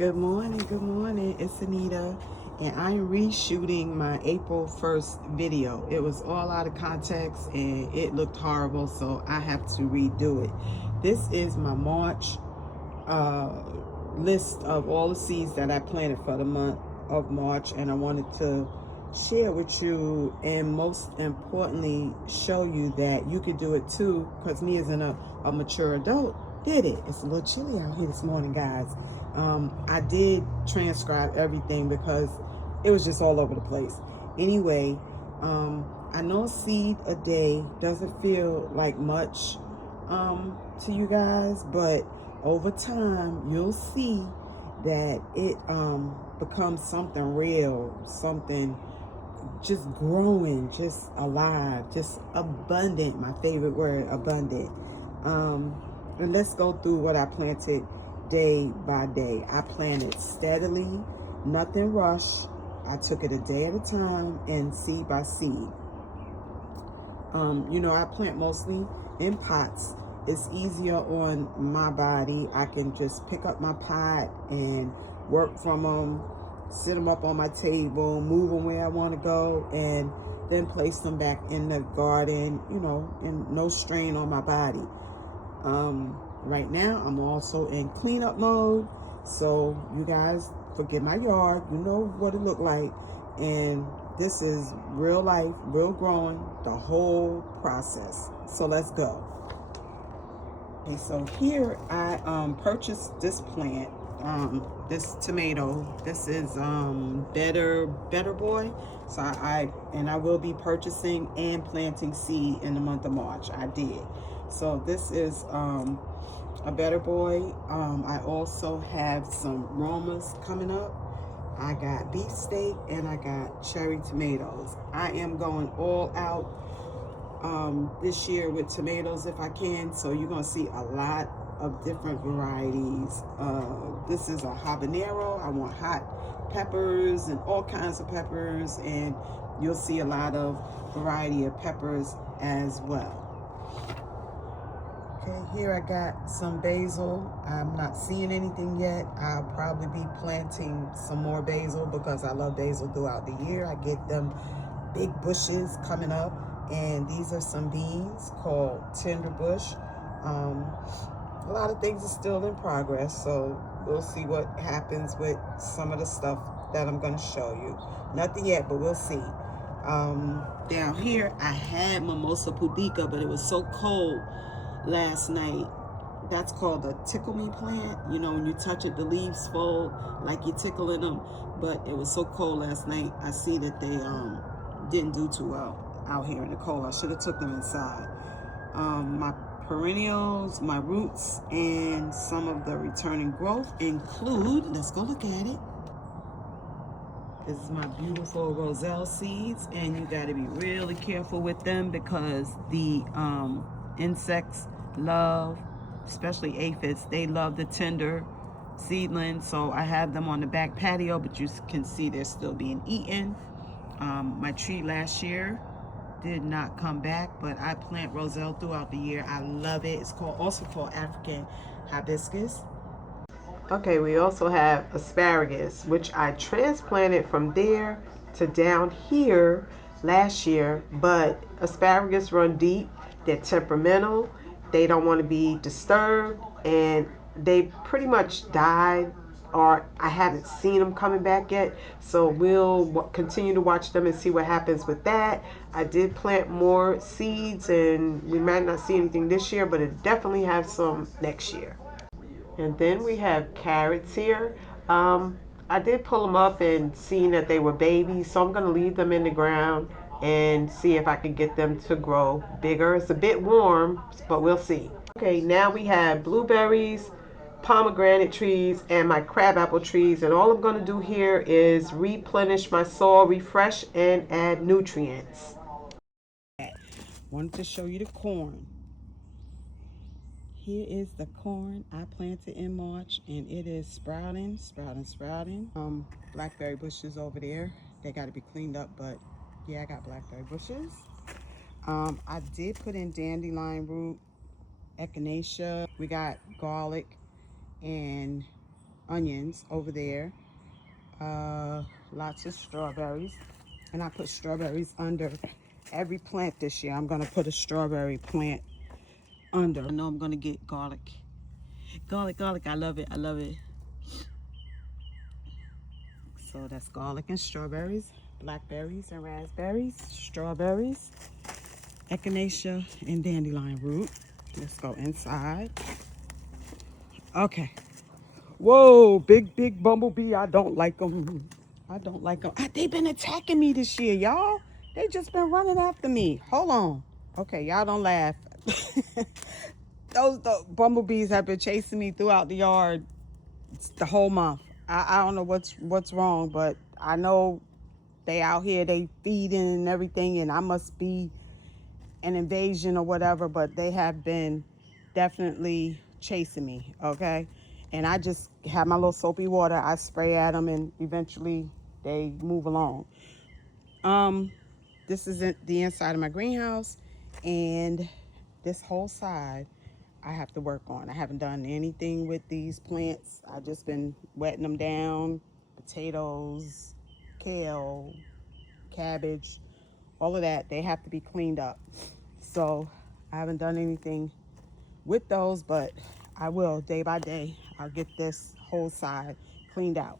Good morning. It's Anita, and I'm reshooting my April 1st video. It was all out of context and it looked horrible, so I have to redo it. This is my March list of all the seeds that I planted for the month of March, and I wanted to share with you, and most importantly show you that you could do it too, because me as a mature adult did it. It's a little chilly out here this morning, guys. I did transcribe everything because it was just all over the place. Anyway, I know a seed a day doesn't feel like much to you guys, but over time you'll see that it becomes something real, something just growing, just alive, just abundant. My favorite word, abundant. And let's go through what I planted day by day. I planted steadily, nothing rushed. I took it a day at a time and seed by seed. I plant mostly in pots. It's easier on my body. I can just pick up my pot and work from them, sit them up on my table, move them where I want to go, and then place them back in the garden, and no strain on my body. Right now I'm also in cleanup mode, so you guys forget my yard, you know what it looked like, and this is real life, real growing, the whole process. So let's go. Okay, so here I purchased this plant, this tomato. This is better boy. So I will be purchasing and planting seed in the month of March. I did. So this is a better boy. I also have some romas coming up. I got beefsteak and I got cherry tomatoes. I am going all out this year with tomatoes if I can, so you're gonna see a lot of different varieties. This is a habanero. I want hot peppers and all kinds of peppers, and you'll see a lot of variety of peppers as well. Okay, here I got some basil. I'm not seeing anything yet. I'll probably be planting some more basil because I love basil throughout the year. I get them big bushes coming up, and these are some beans called tender bush. A lot of things are still in progress, so we'll see what happens with some of the stuff that I'm going to show you. Nothing yet, but we'll see. Down here I had mimosa pudica, but it was so cold last night. That's called a tickle me plant. When you touch it, the leaves fold like you're tickling them, but it was so cold last night. I see that they didn't do too well out here in the cold. I should have took them inside. My perennials, my roots, and some of the returning growth include, let's go look at it. This is my beautiful roselle seeds, and you got to be really careful with them because the insects love, especially aphids, they love the tender seedlings. So I have them on the back patio, but you can see they're still being eaten. My tree last year did not come back, but I plant roselle throughout the year. I love it. It's also called African hibiscus. Okay, we also have asparagus, which I transplanted from there to down here last year, but asparagus run deep. They're temperamental. They don't want to be disturbed, and they pretty much died, or I haven't seen them coming back yet, so we'll continue to watch them and see what happens with that. I did plant more seeds, and we might not see anything this year, but it definitely have some next year. And then we have carrots here. I did pull them up and seen that they were babies, so I'm going to leave them in the ground and see if I can get them to grow bigger. It's a bit warm, but we'll see. Okay, now we have blueberries, pomegranate trees, and my crabapple trees, and all I'm going to do here is replenish my soil, refresh, and add nutrients. Wanted to show you the corn. Here is the corn I planted in March, and it is sprouting. Blackberry bushes over there. They got to be cleaned up, but yeah, I got blackberry bushes. I did put in dandelion root, echinacea. We got garlic and onions over there. Lots of strawberries. And I put strawberries under every plant this year. I'm going to put a strawberry plant under. I know I'm going to get garlic. Garlic. I love it. I love it. So that's garlic and strawberries, blackberries and raspberries, strawberries, echinacea and dandelion root. Let's go inside. Okay. Whoa, big bumblebee. I don't like them. I don't like them. They've been attacking me this year, y'all. They just been running after me. Hold on. Okay, y'all don't laugh. Those bumblebees have been chasing me throughout the yard the whole month. I don't know what's wrong, but I know they out here, they feeding and everything, and I must be an invasion or whatever, but they have been definitely chasing me, okay? And I just have my little soapy water. I spray at them, and eventually they move along. This is the inside of my greenhouse, and this whole side I have to work on. I haven't done anything with these plants. I've just been wetting them down. Potatoes, kale, cabbage, all of that. They have to be cleaned up. So I haven't done anything with those, but I will day by day. I'll get this whole side cleaned out.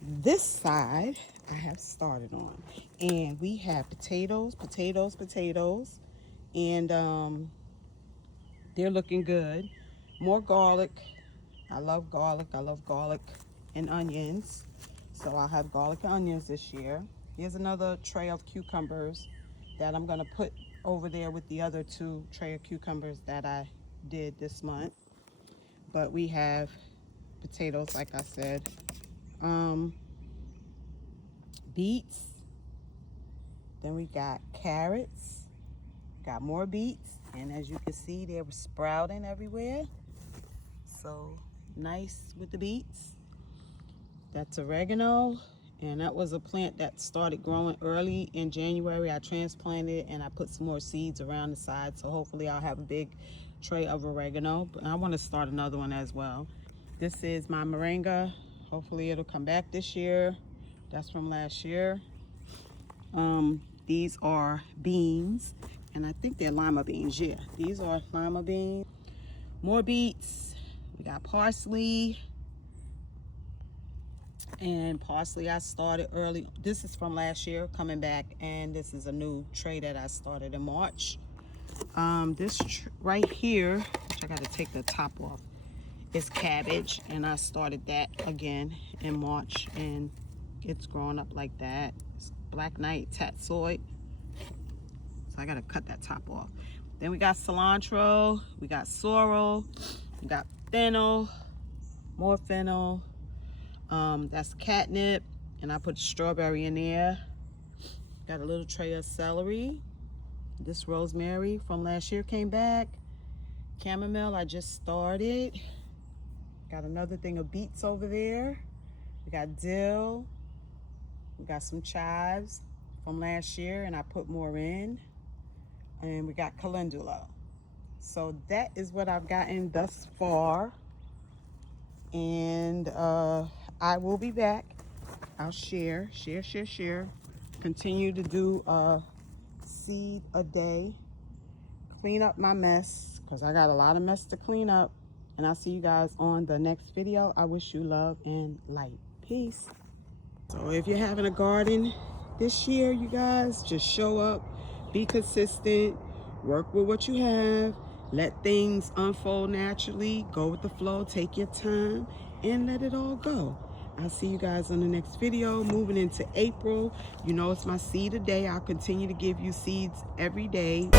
This side I have started on, and we have potatoes, and they're looking good. More garlic. I love garlic and onions. So I'll have garlic and onions this year. Here's another tray of cucumbers that I'm gonna put over there with the other 2 tray of cucumbers that I did this month. But we have potatoes, like I said. Beets. Then we got carrots. Got more beets. And as you can see, they're sprouting everywhere. So nice with the beets. That's oregano. And that was a plant that started growing early in January. I transplanted it and I put some more seeds around the side. So hopefully I'll have a big tray of oregano. But I want to start another one as well. This is my moringa. Hopefully it'll come back this year. That's from last year. These are beans. And I think they're lima beans. Yeah, these are lima beans. More beets. We got parsley. And parsley I started early. This is from last year, coming back, and this is a new tray that I started in March. This right here, which I got to take the top off, is cabbage, and I started that again in March, and it's growing up like that. It's black knight tatsoi, so I got to cut that top off. Then we got cilantro, we got sorrel, we got fennel, more fennel. That's catnip, and I put strawberry in there. Got a little tray of celery. This rosemary from last year came back. Chamomile I just started. Got another thing of beets over there. We got dill. We got some chives from last year, and I put more in. And we got calendula. So that is what I've gotten thus far. And I will be back. I'll share. Continue to do a seed a day. Clean up my mess, because I got a lot of mess to clean up. And I'll see you guys on the next video. I wish you love and light. Peace. So if you're having a garden this year, you guys, just show up, be consistent, work with what you have, let things unfold naturally, go with the flow, take your time, and let it all go. I'll see you guys on the next video. Moving into April, you know it's my seed a day. I'll continue to give you seeds every day.